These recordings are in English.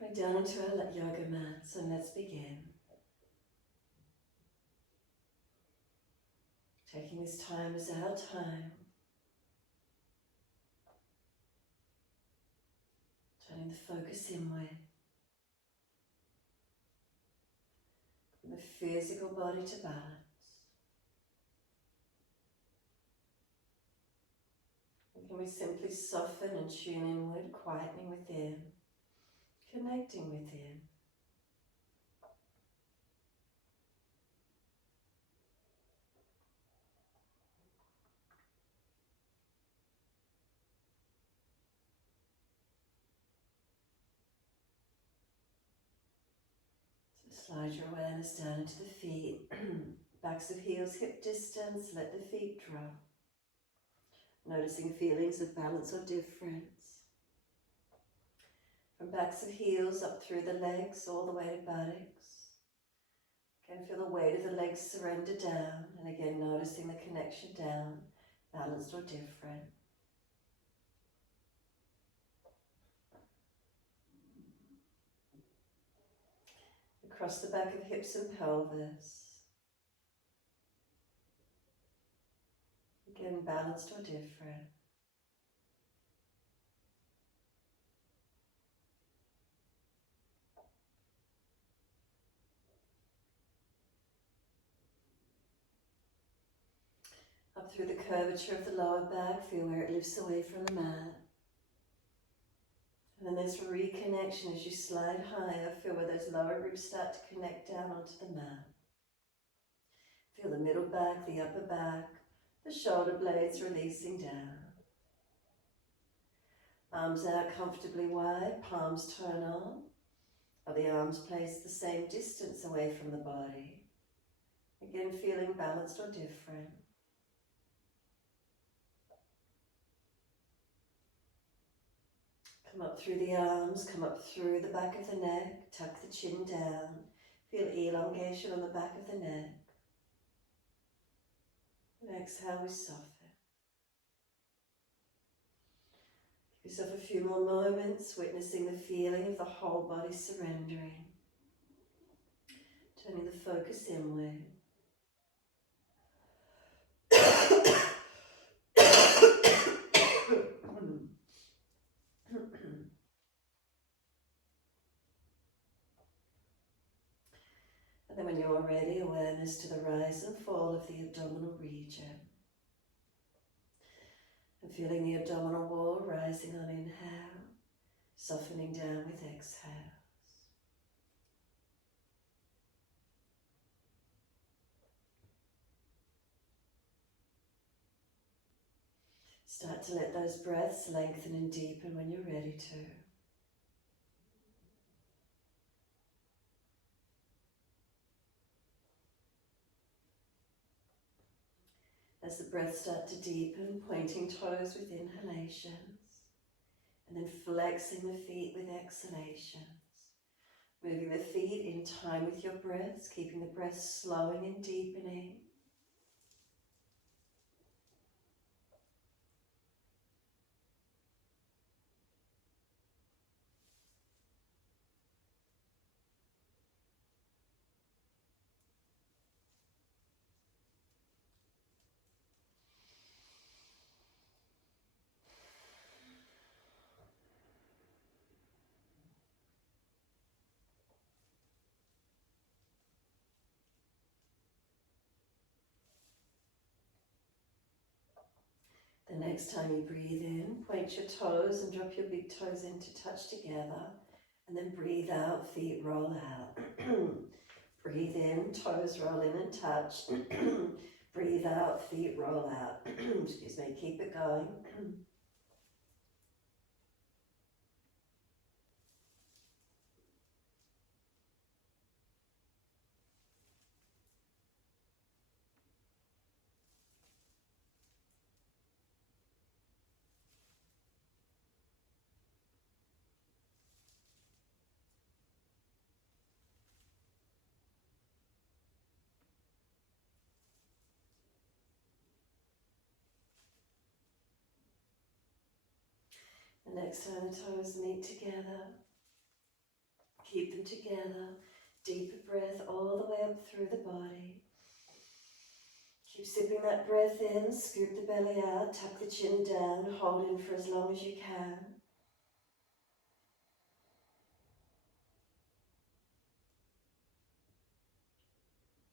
Coming down onto our yoga mats, and let's begin. Taking this time as our time. Turning the focus inward. From the physical body to balance. And can we simply soften and tune inward, quietening within, connecting within. Slide your awareness down into the feet, backs of heels hip distance, let the feet drop. Noticing feelings of balance or difference. From backs of heels up through the legs, all the way to buttocks. Again, feel the weight of the legs surrender down, and again noticing the connection down, balanced or different. Across the back of hips and pelvis. Again, balanced or different. Up through the curvature of the lower back, feel where it lifts away from the mat. And then there's reconnection as you slide higher, feel where those lower ribs start to connect down onto the mat. Feel the middle back, the upper back, the shoulder blades releasing down. Arms out comfortably wide, palms turn on. Are the arms placed the same distance away from the body? Again, feeling balanced or different. Come up through the arms, come up through the back of the neck, tuck the chin down. Feel elongation on the back of the neck. And exhale, we soften. Give yourself a few more moments, witnessing the feeling of the whole body surrendering. Turning the focus inward. And then when you're ready, awareness to the rise and fall of the abdominal region. And feeling the abdominal wall rising on inhale, softening down with exhale. Start to let those breaths lengthen and deepen when you're ready to. As the breaths start to deepen, pointing toes with inhalations, and then flexing the feet with exhalations. Moving the feet in time with your breaths, keeping the breath slowing and deepening. The next time you breathe in, point your toes and drop your big toes in to touch together. And then breathe out, feet roll out. Breathe in, toes roll in and touch. Breathe out, feet roll out. Excuse me, keep it going. And next time the toes meet together. Keep them together. Deeper breath all the way up through the body. Keep sipping that breath in, scoop the belly out, tuck the chin down, hold in for as long as you can.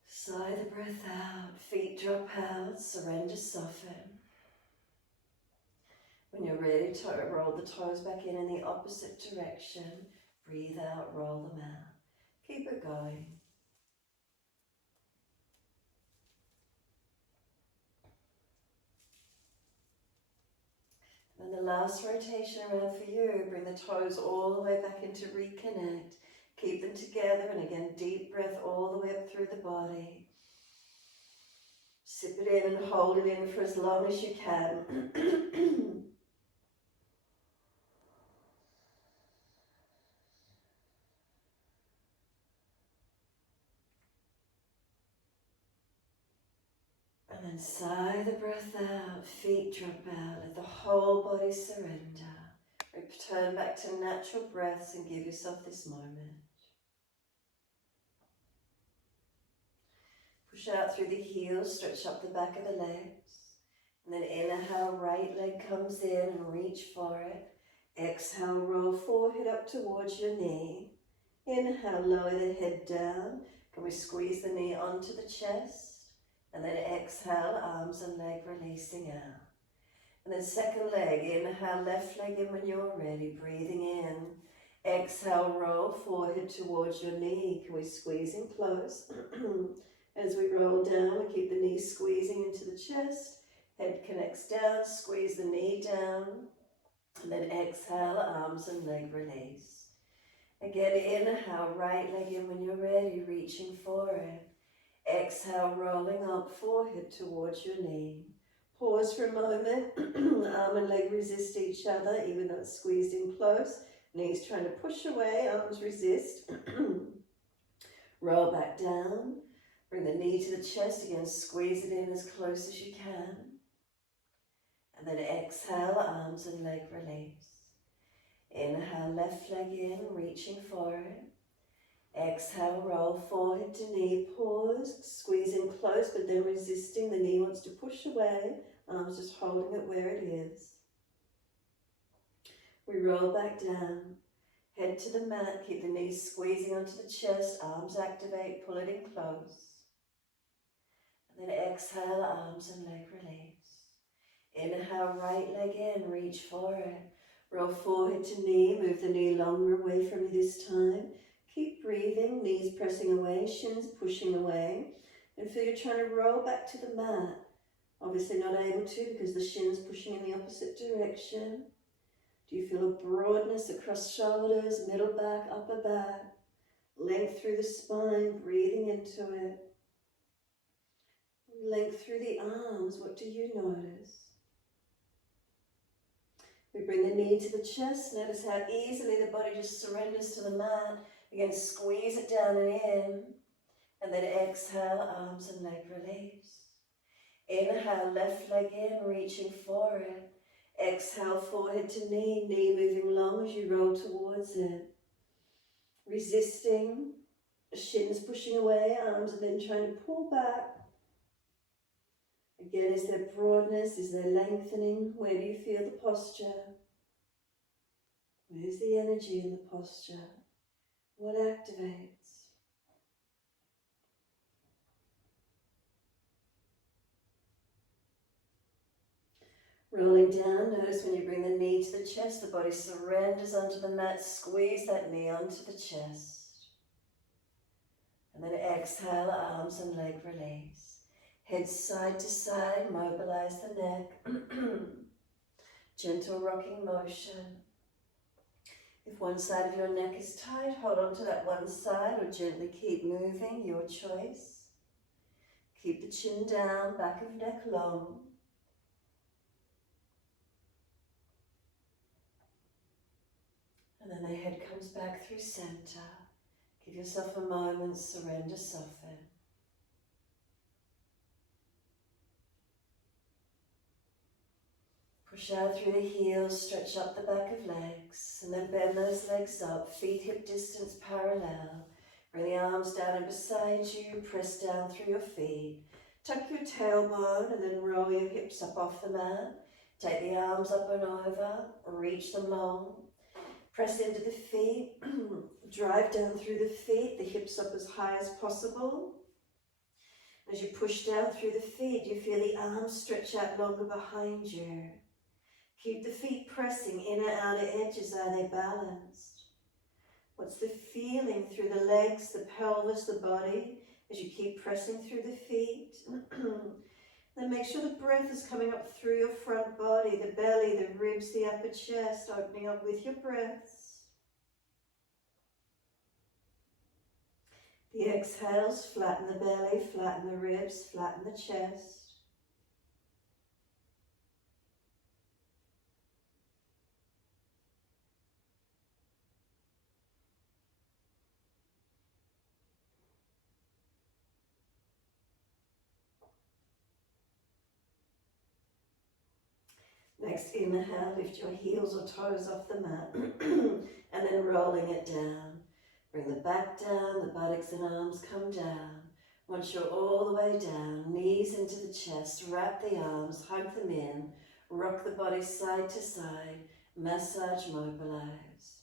Sigh the breath out, feet drop out, surrender, soften. When you're ready to roll the toes back in the opposite direction. Breathe out, roll them out. Keep it going. And the last rotation around for you, bring the toes all the way back into reconnect. Keep them together, and again, deep breath all the way up through the body. Sip it in and hold it in for as long as you can. And then sigh the breath out, feet drop out, let the whole body surrender. Return back to natural breaths and give yourself this moment. Push out through the heels, stretch up the back of the legs. And then inhale, right leg comes in and reach for it. Exhale, roll forehead up towards your knee. Inhale, lower the head down. Can we squeeze the knee onto the chest? And then exhale, arms and leg releasing out. And then second leg, inhale, left leg in when you're ready, breathing in. Exhale, roll forehead towards your knee. Can we squeeze in close? As we roll down, we keep the knee squeezing into the chest. Head connects down, squeeze the knee down. And then exhale, arms and leg release. Again, inhale, right leg in when you're ready, reaching for it. Exhale, rolling up, forehead towards your knee. Pause for a moment. Arm and leg resist each other, even though it's squeezed in close. Knees trying to push away, arms resist. Roll back down. Bring the knee to the chest again, squeeze it in as close as you can. And then exhale, arms and leg release. Inhale, left leg in, reaching for it. Exhale, roll forehead to knee, pause, squeeze in close, but then resisting. The knee wants to push away, arms just holding it where it is. We roll back down, head to the mat, keep the knees squeezing onto the chest, arms activate, pull it in close. And then exhale, arms and leg release. Inhale, right leg in, reach for it. Roll forehead to knee, move the knee longer away from you this time. Keep breathing, knees pressing away, shins pushing away. And feel you're trying to roll back to the mat. Obviously not able to because the shin's pushing in the opposite direction. Do you feel a broadness across shoulders, middle back, upper back? Length through the spine, breathing into it. Length through the arms, what do you notice? We bring the knee to the chest. Notice how easily the body just surrenders to the mat. Again, squeeze it down and in. And then exhale, arms and leg release. Inhale, left leg in, reaching for it. Exhale, forehead to knee, knee moving long as you roll towards it. Resisting, shins pushing away, arms are then trying to pull back. Again, is there broadness? Is there lengthening? Where do you feel the posture? Where's the energy in the posture? What activates? Rolling down, notice when you bring the knee to the chest, the body surrenders onto the mat. Squeeze that knee onto the chest. And then exhale, arms and leg release. Head side to side, mobilize the neck. Gentle rocking motion. If one side of your neck is tight, hold on to that one side or gently keep moving, your choice. Keep the chin down, back of neck long. And then the head comes back through center. Give yourself a moment, surrender, soften. Push out through the heels, stretch up the back of legs, and then bend those legs up, feet hip distance parallel. Bring the arms down and beside you, press down through your feet. Tuck your tailbone and then roll your hips up off the mat. Take the arms up and over, reach them long. Press into the feet, drive down through the feet, the hips up as high as possible. As you push down through the feet, you feel the arms stretch out longer behind you. Keep the feet pressing, inner outer edges, are they balanced? What's the feeling through the legs, the pelvis, the body, as you keep pressing through the feet? Then make sure the breath is coming up through your front body, the belly, the ribs, the upper chest, opening up with your breaths. The exhales, flatten the belly, flatten the ribs, flatten the chest. Next, inhale, lift your heels or toes off the mat, and then rolling it down. Bring the back down, the buttocks and arms come down. Once you're all the way down, knees into the chest, wrap the arms, hug them in, rock the body side to side, massage, mobilize.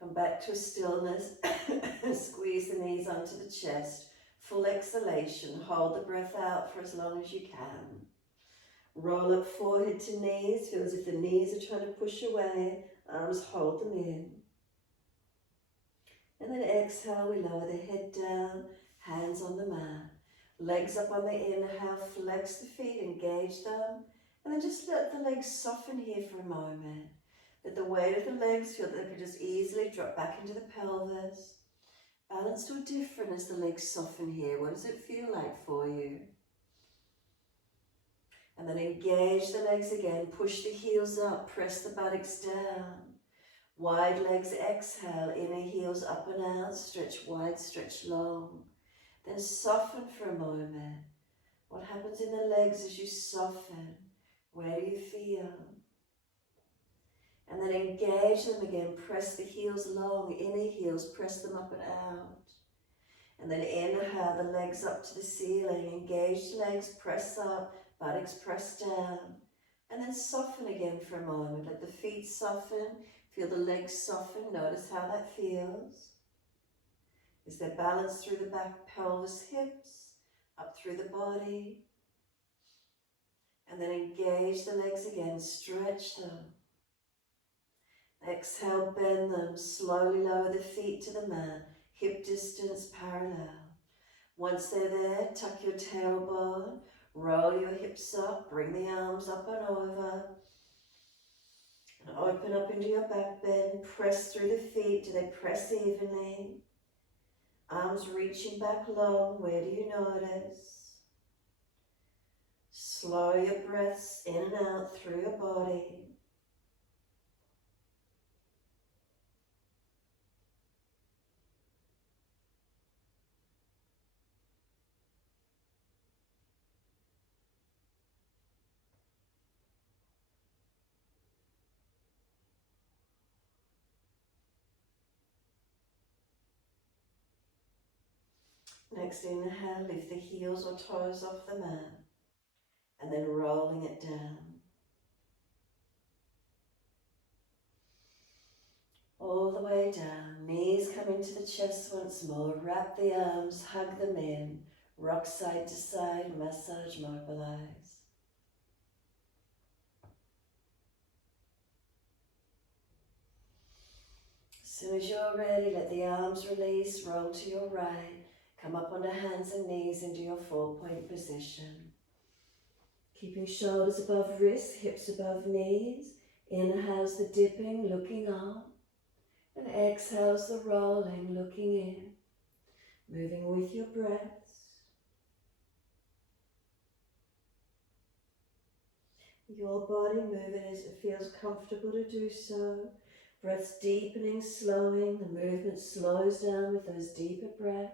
Come back to a stillness, squeeze the knees onto the chest, full exhalation, hold the breath out for as long as you can. Roll up forehead to knees, feel as if the knees are trying to push away, arms hold them in. And then exhale, we lower the head down, hands on the mat. Legs up on the inhale, flex the feet, engage them, and then just let the legs soften here for a moment. Let the weight of the legs feel that they could just easily drop back into the pelvis. Balanced or different as the legs soften here. What does it feel like for you? And then engage the legs again. Push the heels up. Press the buttocks down. Wide legs, exhale. Inner heels up and out. Stretch wide, stretch long. Then soften for a moment. What happens in the legs as you soften? Where do you feel? And then engage them again. Press the heels long. Inner heels, press them up and out. And then inhale the legs up to the ceiling. Engage the legs, press up. Buttocks press down, and then soften again for a moment. Let the feet soften, feel the legs soften, notice how that feels. Is there balance through the back, pelvis, hips, up through the body? And then engage the legs again, stretch them. Exhale, bend them, slowly lower the feet to the mat, hip distance parallel. Once they're there, tuck your tailbone, roll your hips up, bring the arms up and over. And open up into your back bend, press through the feet. Do they press evenly? Arms reaching back long, where do you notice? Slow your breaths in and out through your body. Next inhale, lift the heels or toes off the mat, and then rolling it down. All the way down, knees come into the chest once more, wrap the arms, hug them in, rock side to side, massage, mobilize. As soon as you're ready, let the arms release, roll to your right, come up onto hands and knees into your 4-point position. Keeping shoulders above wrists, hips above knees. Inhales the dipping, looking up. And exhales the rolling, looking in. Moving with your breaths. Your body, move it as it feels comfortable to do so. Breaths deepening, slowing. The movement slows down with those deeper breaths.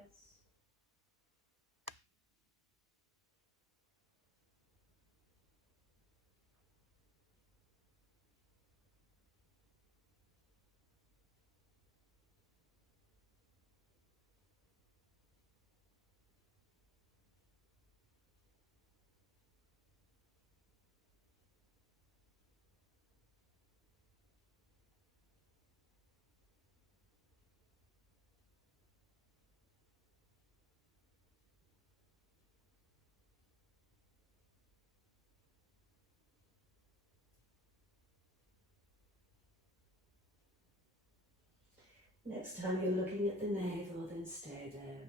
Next time you're looking at the navel, then stay there.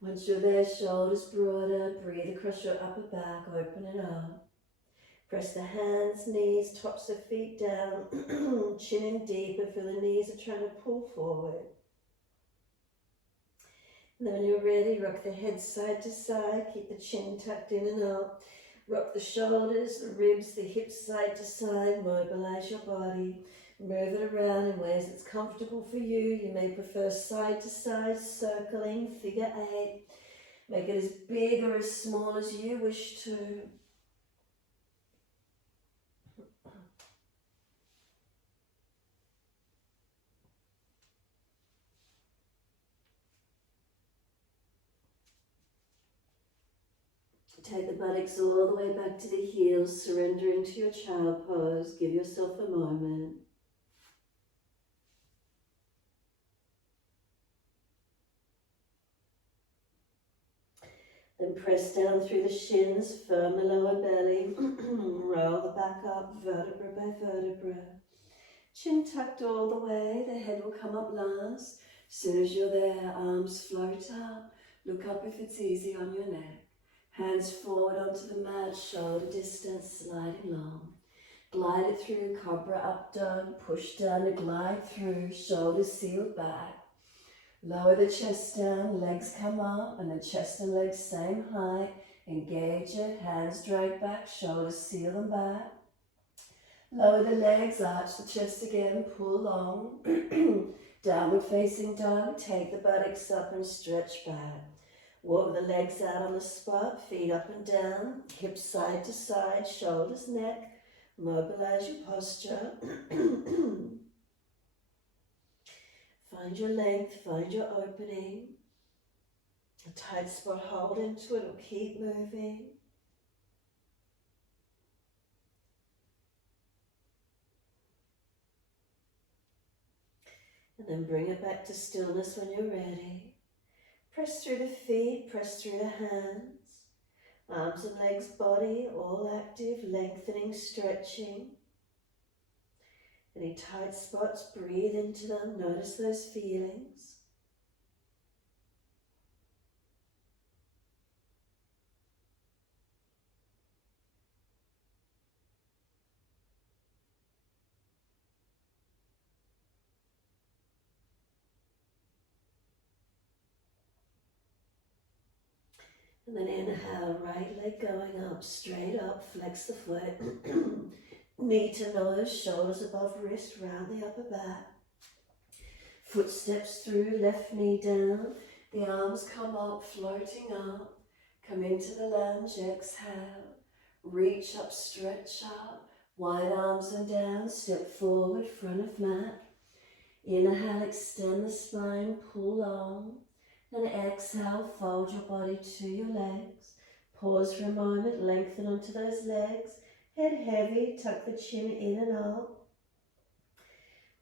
Once you're there, shoulders broader, breathe across your upper back, open it up. Press the hands, knees, tops of feet down, chin in deeper, feel the knees are trying to pull forward. And then when you're ready, rock the head side to side, keep the chin tucked in and up. Rock the shoulders, the ribs, the hips side to side, mobilize your body. Move it around in ways that's comfortable for you. You may prefer side to side, circling, figure 8. Make it as big or as small as you wish to. Take the buttocks all the way back to the heels, surrendering to your child pose. Give yourself a moment. Then press down through the shins, firm the lower belly, roll the back up, vertebra by vertebra. Chin tucked all the way, the head will come up last. Soon as you're there, arms float up. Look up if it's easy on your neck. Hands forward onto the mat, shoulder distance, sliding long. Glide it through, cobra up dog, push down to glide through, shoulders sealed back. Lower the chest down, legs come up, and the chest and legs same height. Engage it, hands drag back, shoulders seal them back. Lower the legs, arch the chest again, pull long. Downward facing dog, take the buttocks up and stretch back. Walk the legs out on the spot, feet up and down, hips side to side, shoulders, neck. Mobilize your posture. Find your length, find your opening. A tight spot, hold into it or keep moving. And then bring it back to stillness when you're ready. Press through the feet, press through the hands. Arms and legs, body, all active, lengthening, stretching. Any tight spots, breathe into them, notice those feelings. And then inhale, right leg going up, straight up, flex the foot. Knee to nose, shoulders above wrist, round the upper back. Footsteps through, left knee down. The arms come up, floating up. Come into the lunge, exhale. Reach up, stretch up. Wide arms and down, step forward, front of mat. Inhale, extend the spine, pull long. And exhale, fold your body to your legs. Pause for a moment, lengthen onto those legs. Head heavy, tuck the chin in and up.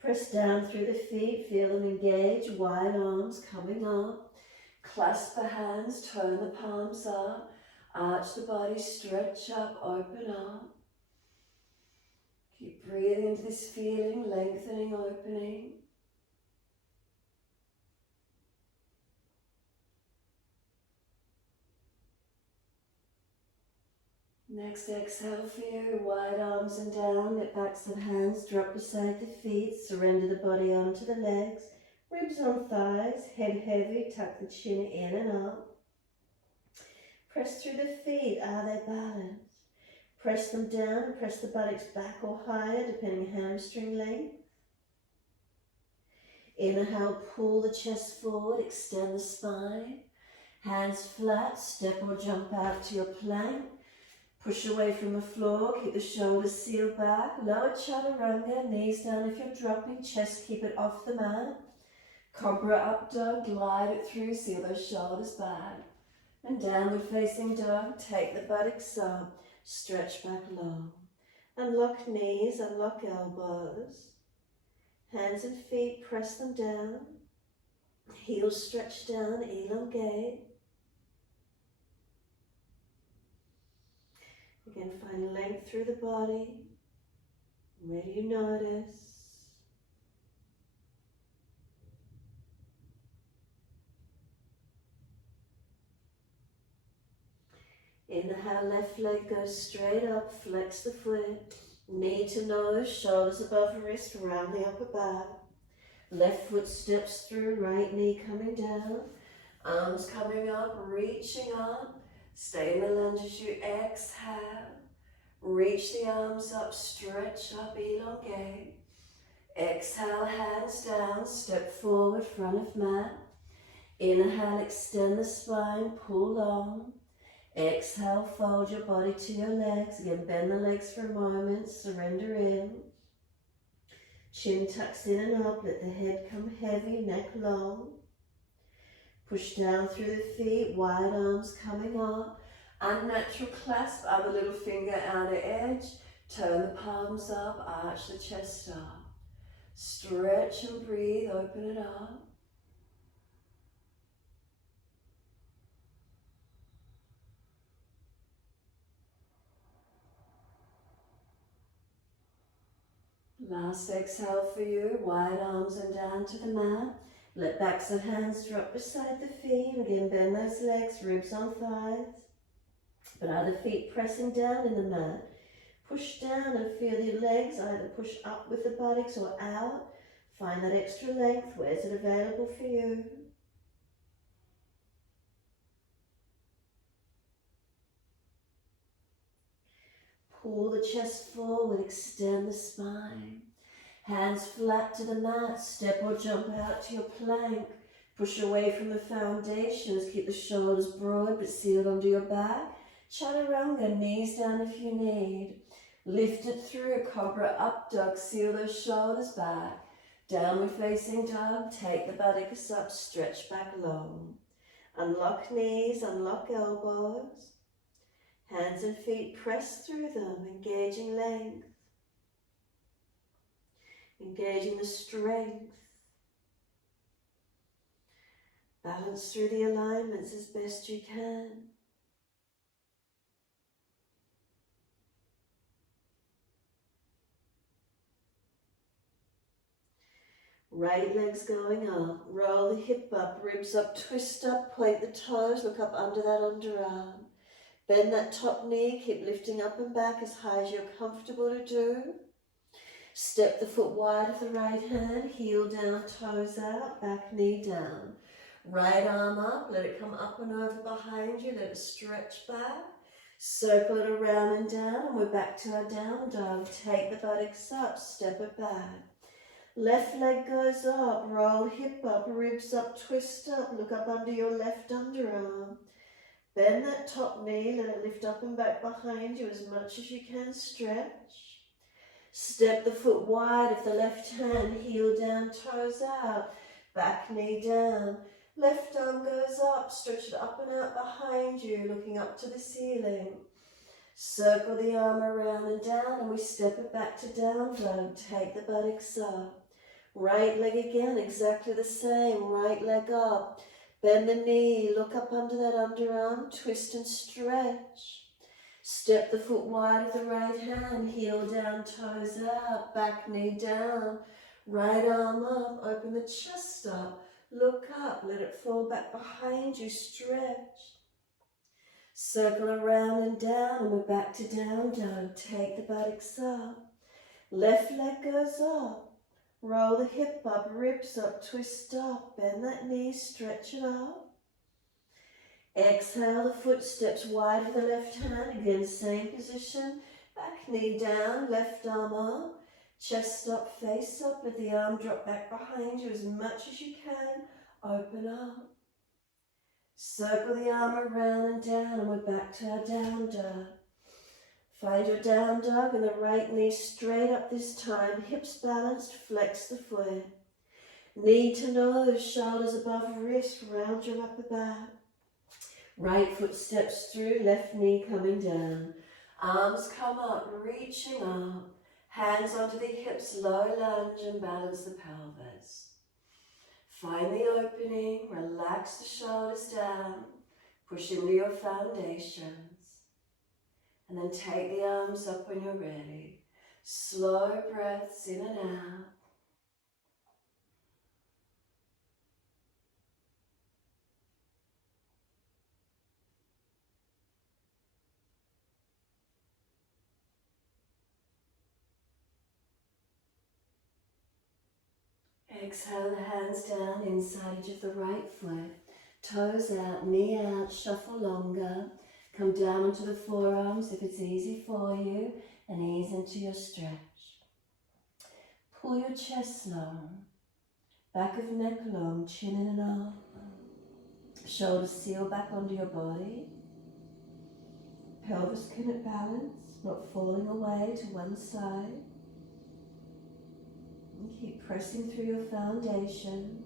Press down through the feet, feel them engage, wide arms coming up. Clasp the hands, turn the palms up. Arch the body, stretch up, open up. Keep breathing into this feeling, lengthening, opening. Next exhale for you, wide arms and down, let backs and hands drop beside the feet, surrender the body onto the legs, ribs on thighs, head heavy, tuck the chin in and up. Press through the feet, are they balanced? Press them down and press the buttocks back or higher, depending hamstring length. Inhale, pull the chest forward, extend the spine. Hands flat, step or jump out to your plank. Push away from the floor, keep the shoulders sealed back. Lower chaturanga, knees down if you're dropping, chest keep it off the mat. Cobra up dog, glide it through, seal those shoulders back. And downward facing dog, take the buttocks up, stretch back long. Unlock knees, unlock elbows. Hands and feet, press them down. Heels stretch down, elongate. Again, find length through the body. Where do you notice? Inhale, left leg goes straight up, flex the foot. Knee to nose, shoulders above wrist, round the upper back. Left foot steps through, right knee coming down. Arms coming up, reaching up. Stay in the lunge as you exhale. Reach the arms up, stretch up, elongate. Exhale, hands down, step forward, front of mat. Inhale, extend the spine, pull long. Exhale, fold your body to your legs. Again, bend the legs for a moment, surrender in. Chin tucks in and up, let the head come heavy, neck long. Push down through the feet, wide arms coming up. Unnatural clasp, other little finger outer edge. Turn the palms up, arch the chest up. Stretch and breathe, open it up. Last exhale for you, wide arms and down to the mat. Let backs of hands drop beside the feet. Again, bend those legs, ribs on thighs. But other feet pressing down in the mat. Push down and feel your legs either push up with the buttocks or out. Find that extra length. Where's it available for you? Pull the chest forward, extend the spine. Hands flat to the mat, step or jump out to your plank. Push away from the foundations, keep the shoulders broad but sealed onto your back. Chaturanga, knees down if you need. Lift it through, cobra up dog, seal those shoulders back. Downward facing dog, take the buttocks up, stretch back long. Unlock knees, unlock elbows. Hands and feet press through them, engaging length. Engaging the strength. Balance through the alignments as best you can. Right leg's going up. Roll the hip up, ribs up, twist up, point the toes, look up under that underarm. Bend that top knee, keep lifting up and back as high as you're comfortable to do. Step the foot wide of the right hand, heel down, toes out, back knee down. Right arm up, let it come up and over behind you, let it stretch back. Circle it around and down, and we're back to our down dog. Take the buttocks up, step it back. Left leg goes up, roll hip up, ribs up, twist up, look up under your left underarm. Bend that top knee, let it lift up and back behind you as much as you can, stretch. Step the foot wide of the left hand, heel down, toes out, back knee down. Left arm goes up, stretch it up and out behind you, looking up to the ceiling. Circle the arm around and down, and we step it back to down dog. Take the buttocks up. Right leg again, exactly the same. Right leg up. Bend the knee, look up under that underarm, twist and stretch. Step the foot wide of the right hand, heel down, toes out, back knee down. Right arm up, open the chest up, look up, let it fall back behind you, stretch. Circle around and down, and we're back to down dog. Take the buttocks up. Left leg goes up. Roll the hip up, ribs up, twist up, bend that knee, stretch it up. Exhale, the footsteps wide of the left hand, again same position, back knee down, left arm up, chest up, face up, let the arm drop back behind you as much as you can, open up. Circle the arm around and down, and we're back to our down dog. Find your down dog and the right knee straight up this time, hips balanced, flex the foot. Knee to nose, shoulders above wrist, round your upper back. Right foot steps through, left knee coming down. Arms come up, reaching up. Hands onto the hips, low lunge and balance the pelvis. Find the opening, relax the shoulders down, push into your foundations. And then take the arms up when you're ready. Slow breaths in and out. Exhale the hands down, inside edge of the right foot. Toes out, knee out, shuffle longer. Come down onto the forearms if it's easy for you, and ease into your stretch. Pull your chest long, back of neck long, chin in and up. Shoulders seal back onto your body. Pelvis can at balance, not falling away to one side. And keep pressing through your foundations.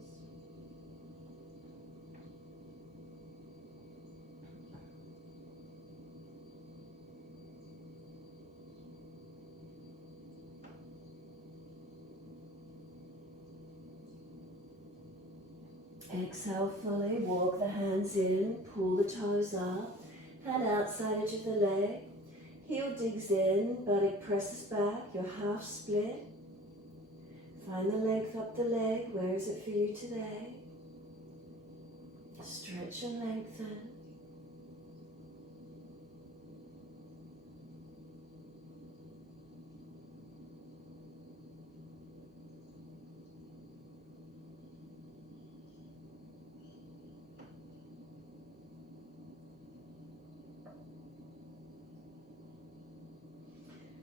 Exhale fully, walk the hands in, pull the toes up, hand outside edge of the leg, heel digs in, body presses back, you're half split. Find the length up the leg, where is it for you today? Stretch and lengthen.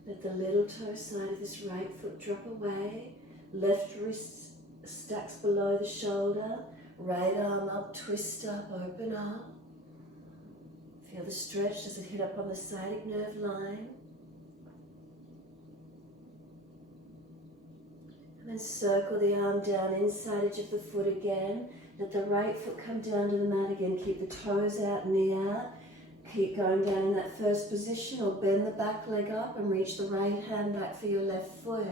Let the little toe side of this right foot drop away. Left wrist stacks below the shoulder. Right arm up, twist up, open up. Feel the stretch. Does it hit up on the sciatic nerve line? And then circle the arm down, inside edge of the foot again. Let the right foot come down to the mat again. Keep the toes out, knee out. Keep going down in that first position, or bend the back leg up and reach the right hand back for your left foot.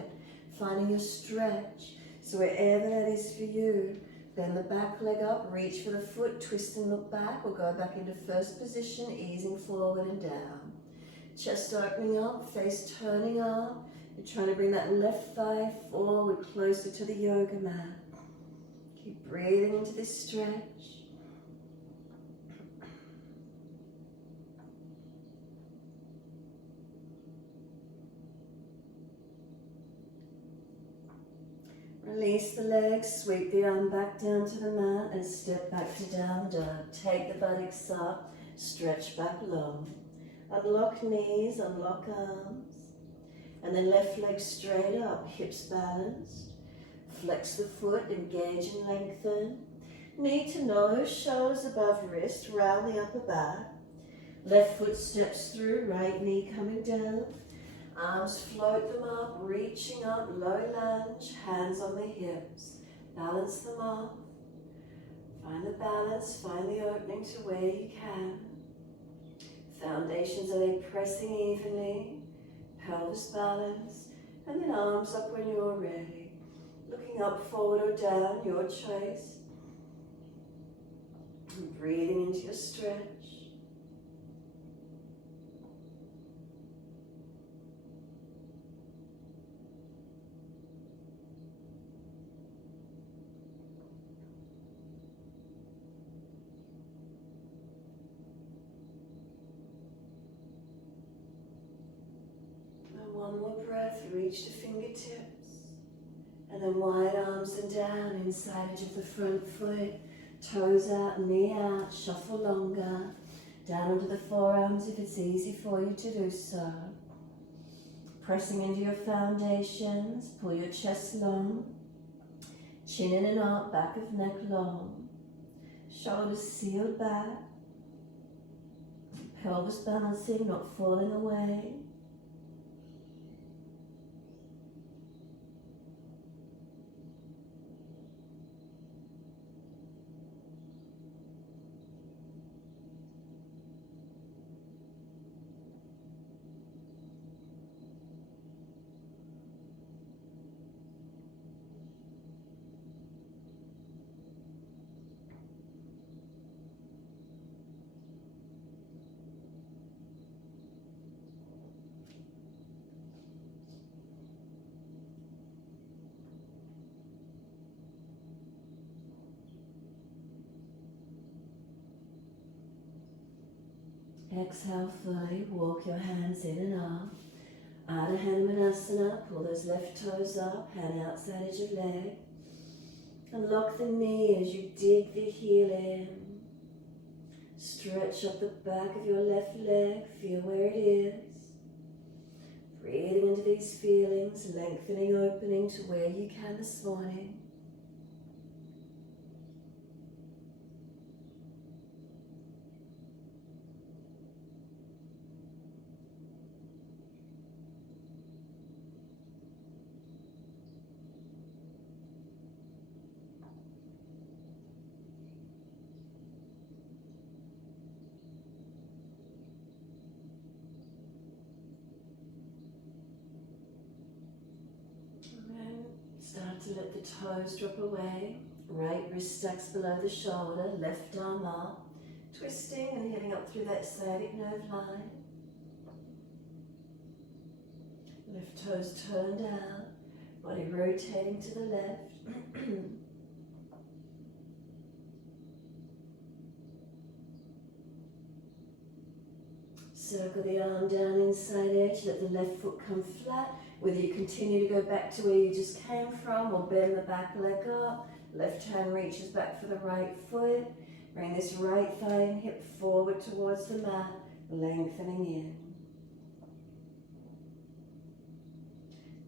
Finding your stretch. So wherever that is for you, bend the back leg up, reach for the foot, twist and look back, or go back into first position, easing forward and down. Chest opening up, face turning up. You're trying to bring that left thigh forward, closer to the yoga mat. Keep breathing into this stretch. Release the legs, sweep the arm back down to the mat and step back to down dog. Take the buttocks up, stretch back long. Unlock knees, unlock arms. And then left leg straight up, hips balanced. Flex the foot, engage and lengthen. Knee to nose, shoulders above wrist, round the upper back. Left foot steps through, right knee coming down. Arms float them up, reaching up, low lunge, hands on the hips. Balance them off. Find the balance, find the opening to where you can. Foundations, are they pressing evenly? Pelvis balance. And then arms up when you're ready. Looking up, forward or down, your choice. And breathing into your stretch. One more breath, reach to fingertips. And then wide arms and down, inside edge of the front foot. Toes out, knee out, shuffle longer. Down onto the forearms if it's easy for you to do so. Pressing into your foundations, pull your chest long. Chin in and up, back of neck long. Shoulders sealed back. Pelvis balancing, not falling away. Exhale fully, walk your hands in and up. Ardha Hanumanasana, pull those left toes up, hand outside edge of leg. Unlock the knee as you dig the heel in. Stretch up the back of your left leg, feel where it is. Breathing into these feelings, lengthening, opening to where you can this morning. Start to let the toes drop away. Right wrist stacks below the shoulder, left arm up. Twisting and heading up through that sciatic nerve line. Left toes turned out, body rotating to the left. Circle the arm down inside edge, let the left foot come flat. Whether you continue to go back to where you just came from or bend the back leg up, left hand reaches back for the right foot. Bring this right thigh and hip forward towards the mat, lengthening in.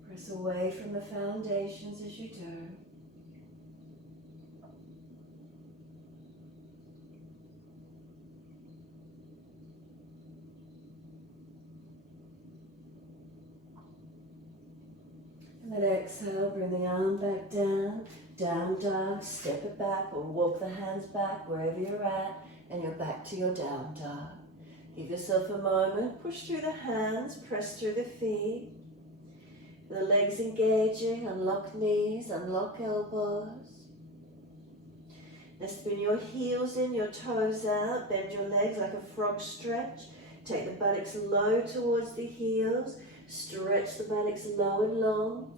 Press away from the foundations as you do. And then exhale, bring the arm back down, down dog, step it back or walk the hands back wherever you're at and you're back to your down dog. Give yourself a moment, push through the hands, press through the feet. The legs engaging, unlock knees, unlock elbows. Now spin your heels in, your toes out, bend your legs like a frog stretch. Take the buttocks low towards the heels, stretch the buttocks low and long,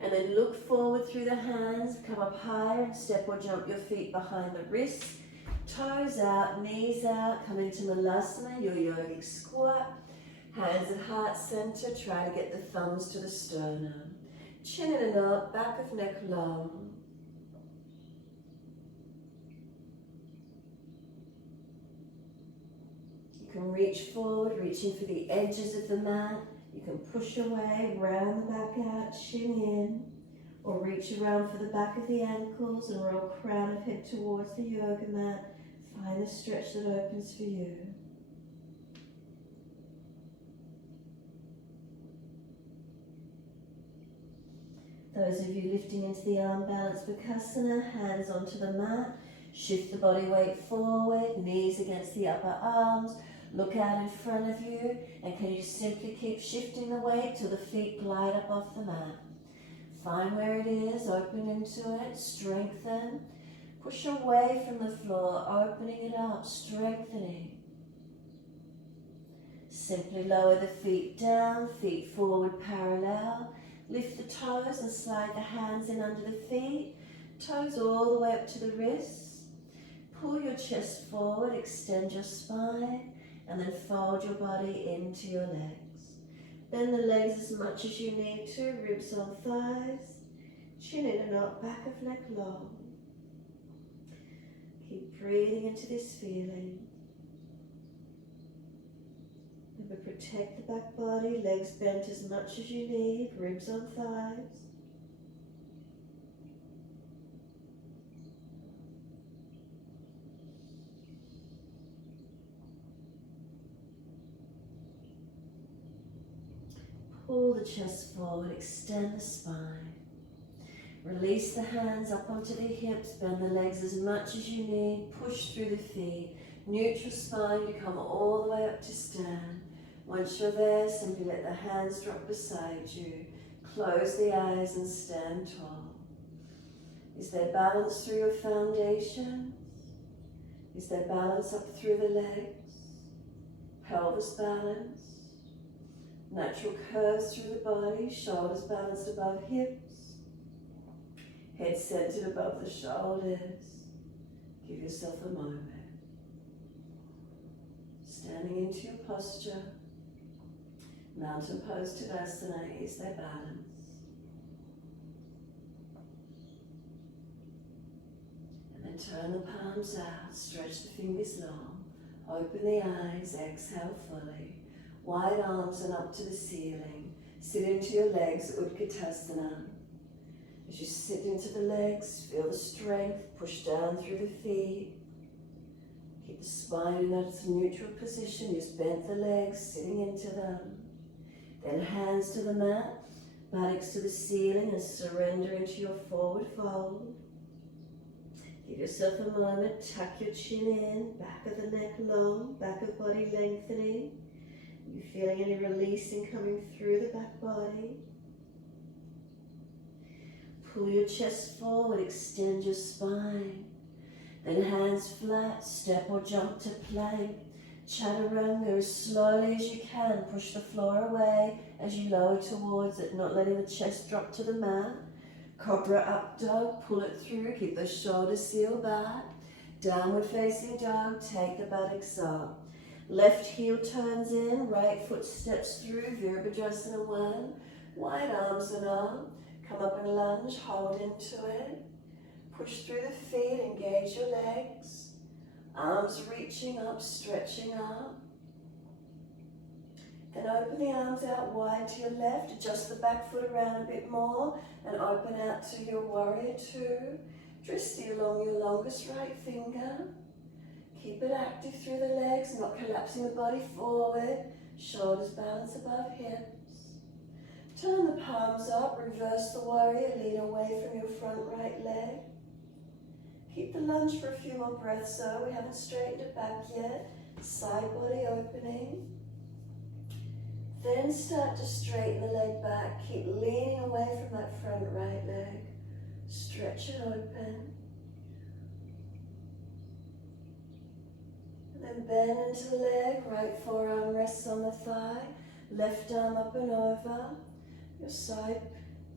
and then look forward through the hands, come up higher and step or jump your feet behind the wrists. Toes out, knees out, come into Malasana, your yogic squat. Hands at heart center, try to get the thumbs to the sternum. Chin in and up, back of neck long. You can reach forward, reaching for the edges of the mat. You can push away, round the back out, chin in. Or reach around for the back of the ankles and roll crown of head towards the yoga mat. Find the stretch that opens for you. Those of you lifting into the arm balance Bakasana, hands onto the mat, shift the body weight forward, knees against the upper arms, look out in front of you, and can you simply keep shifting the weight till the feet glide up off the mat. Find where it is, open into it, strengthen, push away from the floor, opening it up, strengthening. Simply lower the feet down, feet forward parallel. Lift the toes and slide the hands in under the feet. Toes all the way up to the wrists. Pull your chest forward, extend your spine, and then fold your body into your legs. Bend the legs as much as you need to, ribs on thighs. Chin in and up, back of neck long. Keep breathing into this feeling. Remember, protect the back body, legs bent as much as you need, ribs on thighs. Pull the chest forward, extend the spine. Release the hands up onto the hips, bend the legs as much as you need, push through the feet. Neutral spine, you come all the way up to stand. Once you're there, simply let the hands drop beside you. Close the eyes and stand tall. Is there balance through your foundations? Is there balance up through the legs? Pelvis balance. Natural curves through the body, shoulders balanced above hips. Head centered above the shoulders. Give yourself a moment. Standing into your posture. Mountain pose Tadasana, is there balance? And turn the palms out, stretch the fingers long, open the eyes, exhale fully. Wide arms and up to the ceiling. Sit into your legs, Utkatasana. As you sit into the legs, feel the strength, push down through the feet. Keep the spine in its neutral position, just bend the legs, sitting into them. Then hands to the mat, buttocks to the ceiling, and surrender into your forward fold. Give yourself a moment, tuck your chin in, back of the neck long, back of body lengthening. You feeling any releasing coming through the back body. Pull your chest forward, extend your spine. Then hands flat, step or jump to plank. Chaturanga as slowly as you can. Push the floor away as you lower towards it, not letting the chest drop to the mat. Cobra up dog, pull it through, keep the shoulders sealed back. Downward facing dog, take the buttocks up. Left heel turns in, right foot steps through, Virabhadrasana 1. Wide arms and up, come up and lunge, hold into it. Push through the feet, engage your legs. Arms reaching up, stretching up. Then open the arms out wide to your left, adjust the back foot around a bit more, and open out to your warrior 2. Drishti along your longest right finger. Keep it active through the legs, not collapsing the body forward. Shoulders balance above hips. Turn the palms up, reverse the warrior, lean away from your front right leg. Keep the lunge for a few more breaths so we haven't straightened it back yet. Side body opening. Then start to straighten the leg back. Keep leaning away from that front right leg. Stretch it open. And then bend into the leg. Right forearm rests on the thigh. Left arm up and over. Your side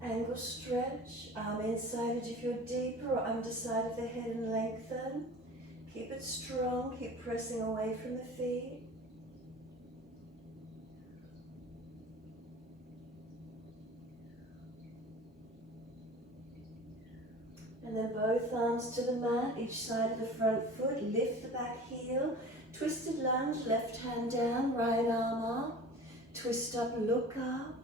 angle stretch. Arm inside if you're deeper or underside of the head and lengthen. Keep it strong. Keep pressing away from the feet. And then both arms to the mat, each side of the front foot. Lift the back heel. Twisted lunge, left hand down, right arm up. Twist up, look up.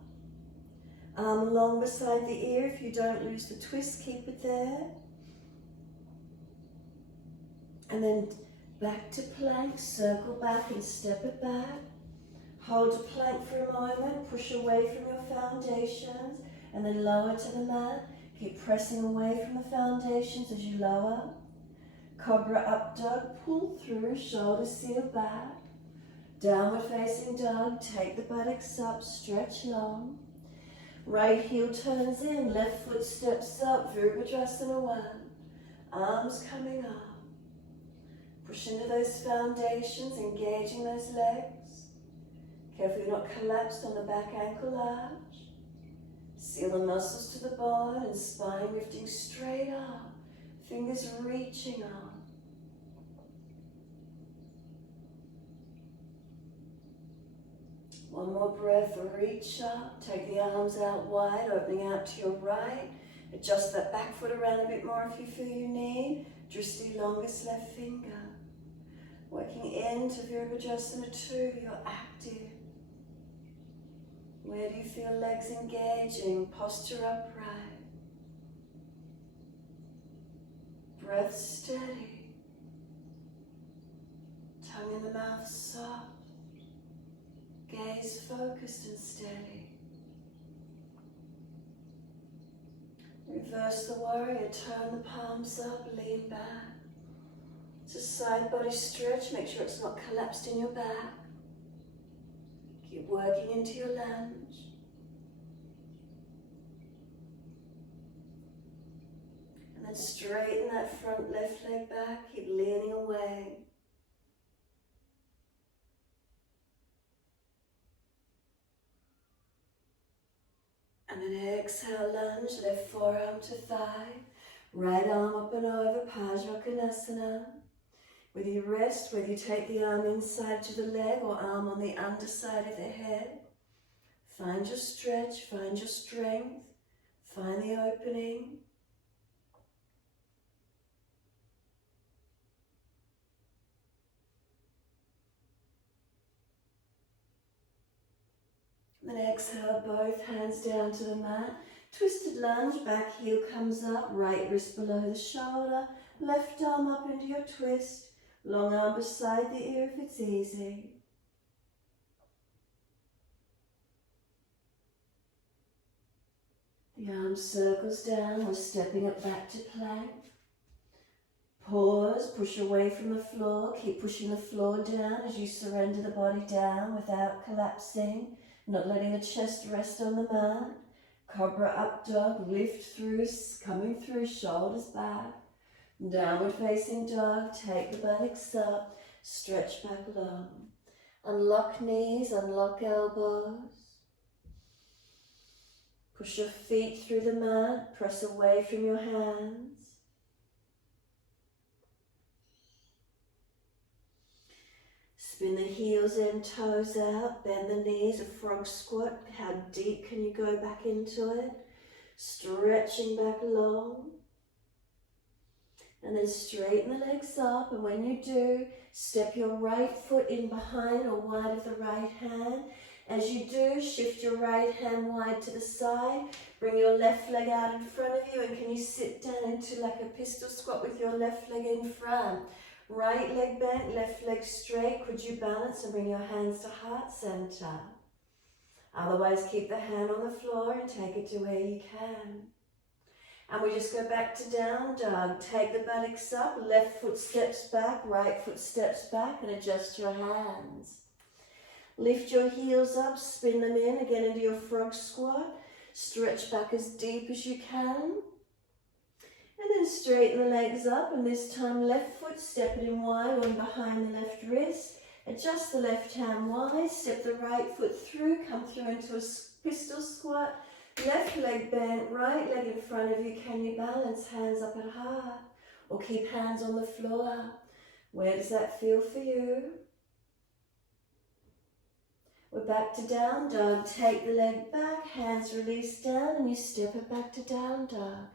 Arm long beside the ear. If you don't lose the twist, keep it there. And then back to plank, circle back and step it back. Hold to plank for a moment, push away from your foundations, and then lower to the mat. Keep pressing away from the foundations as you lower. Cobra up dog, pull through, shoulders seal back. Downward facing dog, take the buttocks up, stretch long. Right heel turns in, left foot steps up, Virabhadrasana 1. Arms coming up. Push into those foundations, engaging those legs. Carefully not collapsed on the back ankle arch. Seal the muscles to the bone and spine lifting straight up. Fingers reaching up. One more breath, reach up. Take the arms out wide, opening out to your right. Adjust that back foot around a bit more if you feel you need. Drishti, longest left finger. Working into Virabhadrasana 2, you're active. Where do you feel legs engaging? Posture upright. Breath steady. Tongue in the mouth soft. Gaze focused and steady. Reverse the warrior, turn the palms up, lean back. It's a side body stretch, make sure it's not collapsed in your back. Keep working into your lunge. And then straighten that front left leg back, keep leaning away. And then exhale, lunge, left forearm to thigh, right arm up and over, Pajakonasana. Whether you rest, whether you take the arm inside to the leg or arm on the underside of the head, find your stretch, find your strength, find the opening. And exhale, both hands down to the mat. Twisted lunge, back heel comes up, right wrist below the shoulder, left arm up into your twist, long arm beside the ear if it's easy. The arm circles down, we're stepping it back to plank. Pause, push away from the floor, keep pushing the floor down as you surrender the body down without collapsing, not letting the chest rest on the mat. Cobra up dog, lift through, coming through, shoulders back. Downward facing dog, take the buttocks up, stretch back long. Unlock knees, unlock elbows. Push your feet through the mat, press away from your hands. Spin the heels in, toes out, bend the knees, a frog squat. How deep can you go back into it? Stretching back long. And then straighten the legs up, and when you do, step your right foot in behind or wide of the right hand. As you do, shift your right hand wide to the side, bring your left leg out in front of you, and can you sit down into like a pistol squat with your left leg in front? Right leg bent, left leg straight. Could you balance and bring your hands to heart center? Otherwise, keep the hand on the floor and take it to where you can. And we just go back to down dog. Take the buttocks up, left foot steps back, right foot steps back, and adjust your hands. Lift your heels up, spin them in, again into your frog squat. Stretch back as deep as you can. And then straighten the legs up, and this time left foot, step it in wide, one behind the left wrist. Adjust the left hand wide, step the right foot through, come through into a pistol squat. Left leg bent, right leg in front of you. Can you balance? Hands up at heart, or keep hands on the floor. Where does that feel for you? We're back to down dog. Take the leg back, hands release down, and you step it back to down dog.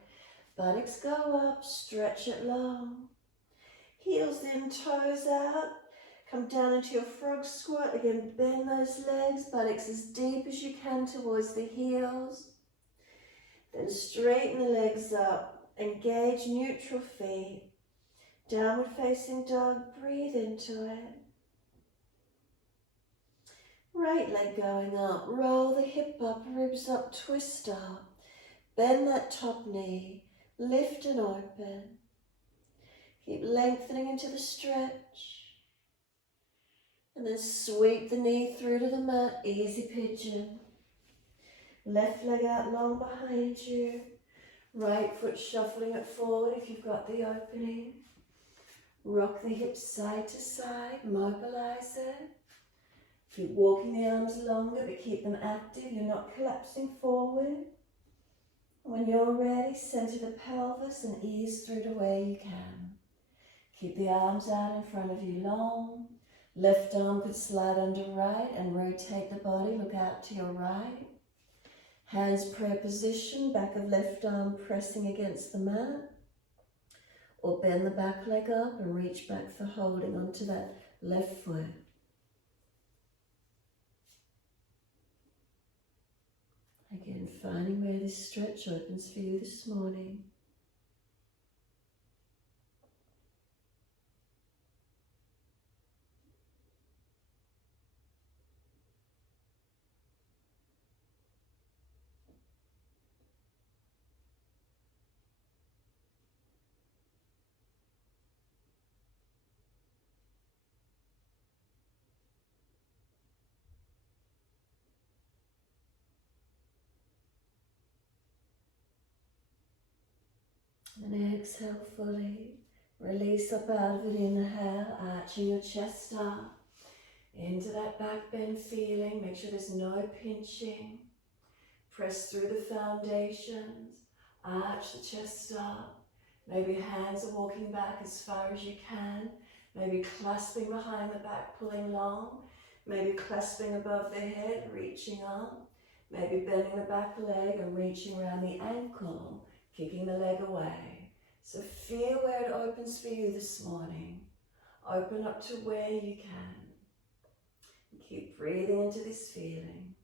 Buttocks go up, stretch it long. Heels in, toes out. Come down into your frog squat. Again, bend those legs, buttocks as deep as you can towards the heels. Then straighten the legs up. Engage neutral feet. Downward facing dog, breathe into it. Right leg going up, roll the hip up, ribs up, twist up. Bend that top knee, lift and open. Keep lengthening into the stretch. And then sweep the knee through to the mat, easy pigeon. Left leg out long behind you. Right foot shuffling it forward if you've got the opening. Rock the hips side to side, mobilize it. Keep walking the arms longer, but keep them active. You're not collapsing forward. When you're ready, center the pelvis and ease through to where you can. Keep the arms out in front of you long. Left arm could slide under right and rotate the body. Look out to your right. Hands prayer position, back of left arm pressing against the mat. Or bend the back leg up and reach back for holding onto that left foot. Again, finding where this stretch opens for you this morning. And exhale fully. Release up out of it. Inhale, arching your chest up. Into that back bend feeling. Make sure there's no pinching. Press through the foundations. Arch the chest up. Maybe hands are walking back as far as you can. Maybe clasping behind the back, pulling long. Maybe clasping above the head, reaching up. Maybe bending the back leg and reaching around the ankle. Kicking the leg away. So feel where it opens for you this morning. Open up to where you can. Keep breathing into this feeling.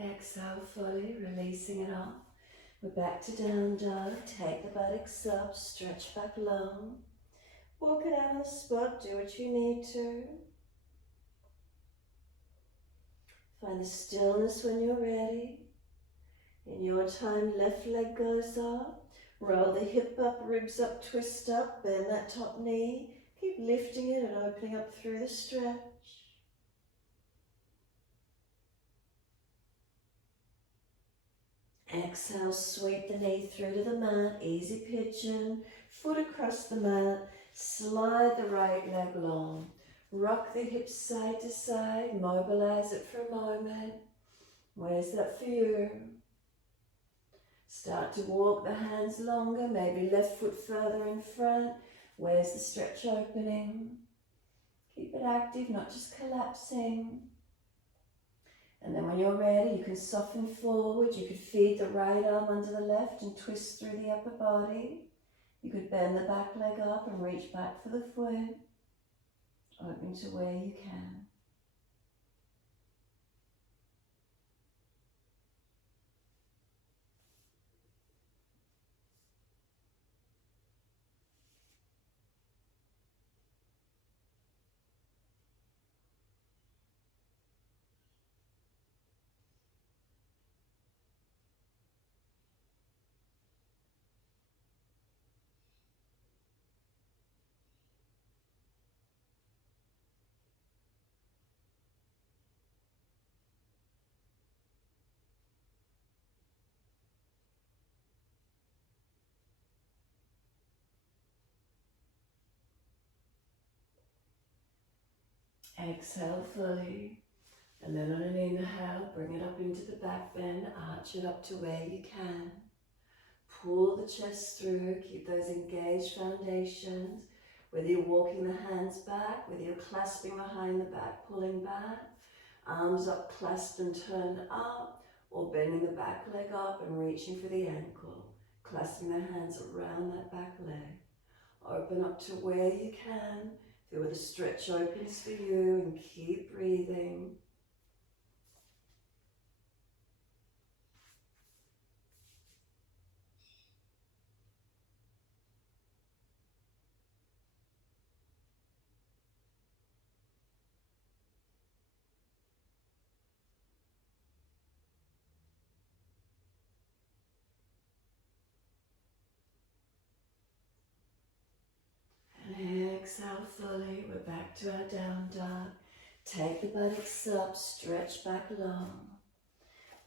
Exhale fully, releasing it off. We're back to down dog. Take the buttocks up, stretch back long. Walk it out on the spot, do what you need to. Find the stillness when you're ready. In your time, left leg goes up. Roll the hip up, ribs up, twist up, bend that top knee. Keep lifting it and opening up through the stretch. Exhale, sweep the knee through to the mat, easy pigeon, foot across the mat, slide the right leg long. Rock the hips side to side, mobilize it for a moment. Where's that for you? Start to walk the hands longer, maybe left foot further in front. Where's the stretch opening? Keep it active, not just collapsing. And then when you're ready, you can soften forward. You could feed the right arm under the left and twist through the upper body. You could bend the back leg up and reach back for the foot. Open to where you can. Exhale fully. And then on an inhale, bring it up into the back bend, arch it up to where you can. Pull the chest through, keep those engaged foundations. Whether you're walking the hands back, whether you're clasping behind the back, pulling back, arms up, clasped and turned up, or bending the back leg up and reaching for the ankle, clasping the hands around that back leg. Open up to where you can, feel where the stretch opens for you, and keep breathing. And exhale fully. We're back to our down dog. Take the buttocks up, stretch back long.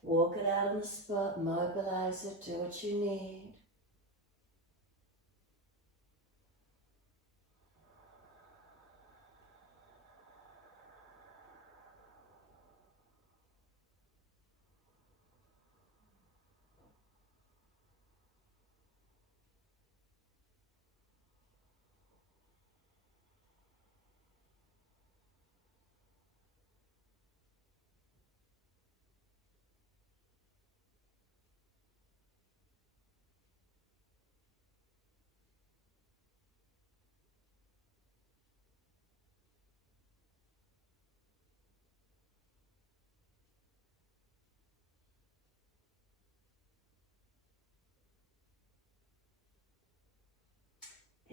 Walk it out on the spot, mobilize it, do what you need.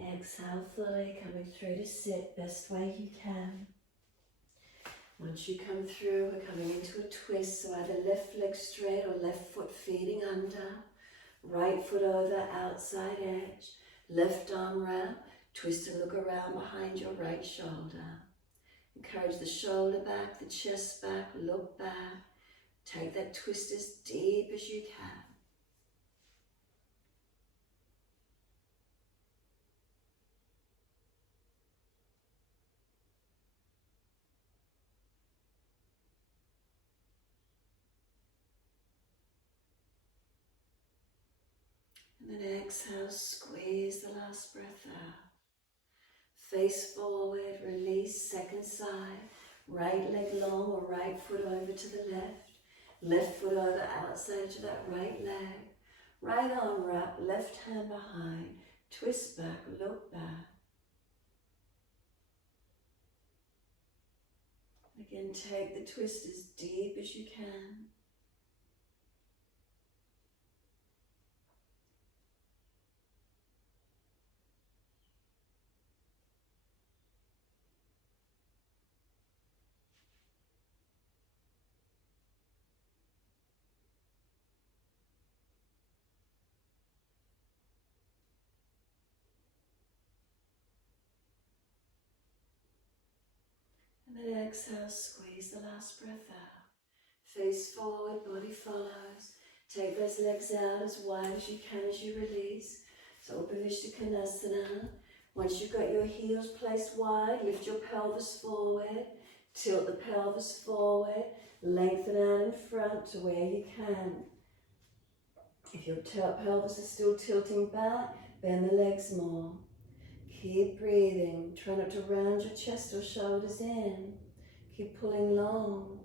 Exhale fully, coming through to sit, best way you can. Once you come through, we're coming into a twist, so either left leg straight or left foot feeding under. Right foot over, outside edge. Left arm wrap, twist and look around behind your right shoulder. Encourage the shoulder back, the chest back, look back. Take that twist as deep as you can. And then exhale, squeeze the last breath out. Face forward, release, second side. Right leg long or right foot over to the left. Left foot over outside to that right leg. Right arm wrap, left hand behind. Twist back, look back. Again, take the twist as deep as you can. And then exhale, squeeze the last breath out. Face forward, body follows. Take those legs out as wide as you can as you release. So Upavishta Konasana. Once you've got your heels placed wide, lift your pelvis forward. Tilt the pelvis forward. Lengthen out in front to where you can. If your pelvis is still tilting back, bend the legs more. Keep breathing. Try not to round your chest or shoulders in. Keep pulling long.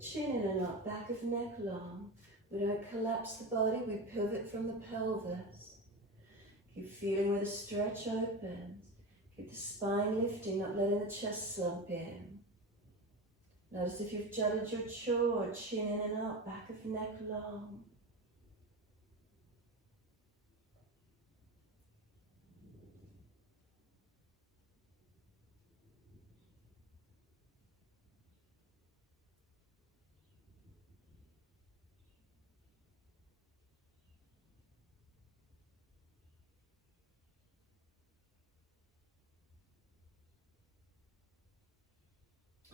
Chin in and up, back of neck long. We don't collapse the body, we pivot from the pelvis. Keep feeling where the stretch opens. Keep the spine lifting, not letting the chest slump in. Notice if you've jutted your jaw, chin in and up, back of neck long.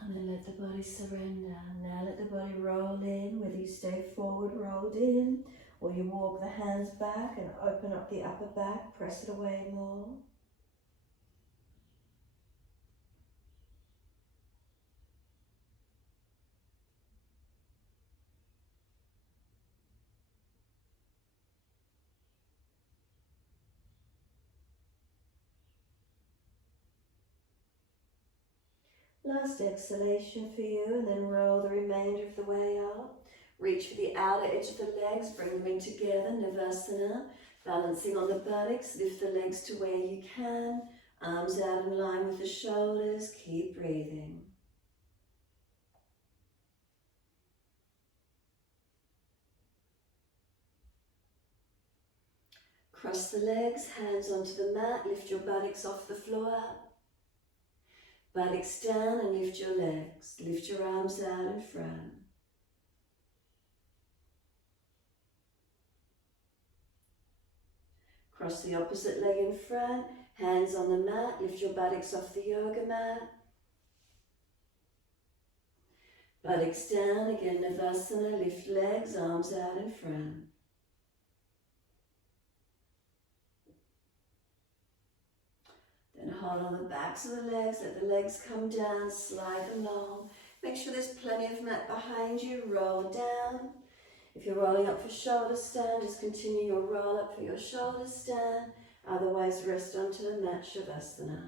And then let the body surrender. Now let the body roll in, whether you stay forward rolled in, or you walk the hands back and open up the upper back, press it away more. Last exhalation for you, and then roll the remainder of the way up. Reach for the outer edge of the legs, bring them in together, Navasana. Balancing on the buttocks, lift the legs to where you can. Arms out in line with the shoulders, keep breathing. Cross the legs, hands onto the mat, lift your buttocks off the floor. Buttocks down and lift your legs. Lift your arms out in front. Cross the opposite leg in front, hands on the mat, lift your buttocks off the yoga mat. Buttocks down, again Navasana, lift legs, arms out in front. Then hold on the backs of the legs, let the legs come down, slide them long. Make sure there's plenty of mat behind you, roll down. If you're rolling up for shoulder stand, just continue your roll up for your shoulder stand. Otherwise, rest onto the mat, Shavasana.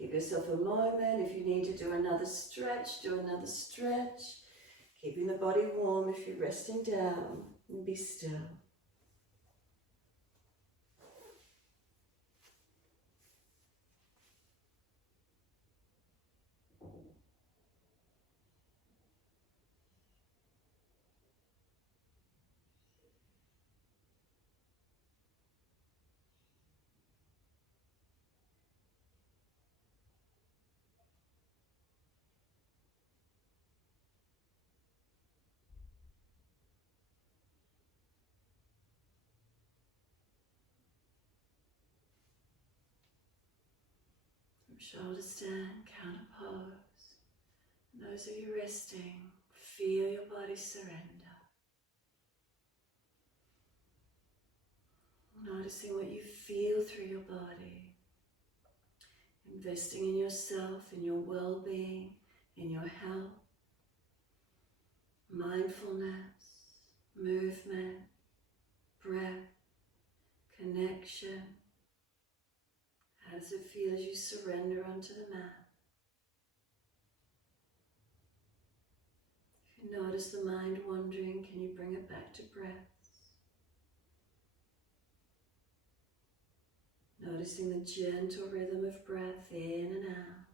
Give yourself a moment. If you need to do another stretch, do another stretch. Keeping the body warm if you're resting down, and be still. From shoulder stand, counter pose. And those of you resting, feel your body surrender. Noticing what you feel through your body. Investing in yourself, in your well-being, in your health. Mindfulness, movement, breath, connection. How does it feel as you surrender onto the mat? If you notice the mind wandering, can you bring it back to breath? Noticing the gentle rhythm of breath in and out.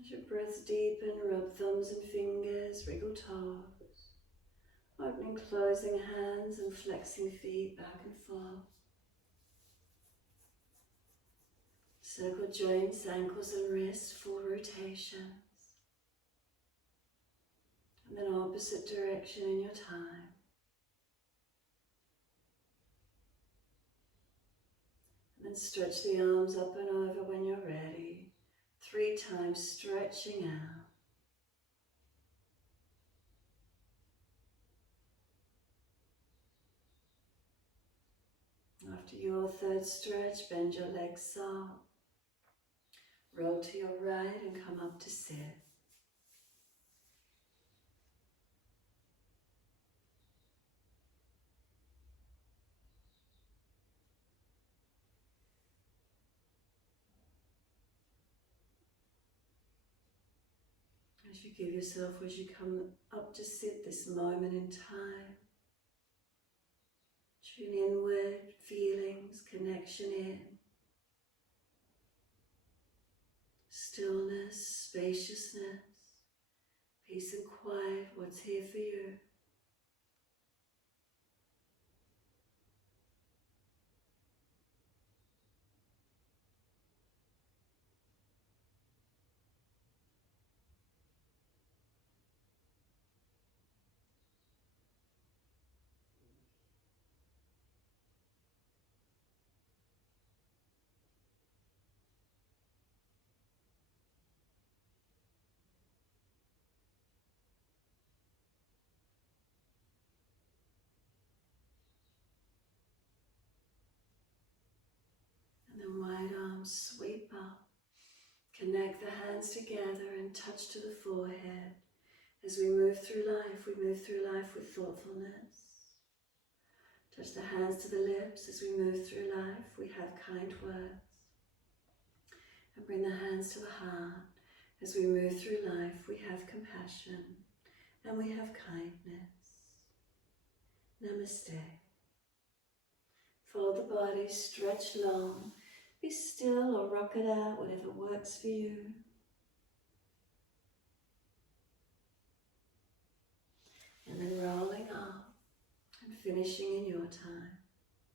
As your breaths deepen, rub thumbs and fingers, wriggle toes, opening, closing hands and flexing feet back and forth. Circle joints, ankles and wrists, full rotations. And then opposite direction in your time. And then stretch the arms up and over when you're ready. 3 times, stretching out. After your third stretch, bend your legs up. Roll to your right and come up to sit. As you give yourself, as you come up to sit, this moment in time, tune inward, feelings, connection in, stillness, spaciousness, peace and quiet, what's here for you. And then wide arms sweep up. Connect the hands together and touch to the forehead. As we move through life with thoughtfulness. Touch the hands to the lips. As we move through life, we have kind words. And bring the hands to the heart. As we move through life, we have compassion and we have kindness. Namaste. Fold the body, stretch long. Be still or rock it out, whatever works for you. And then rolling up and finishing in your time.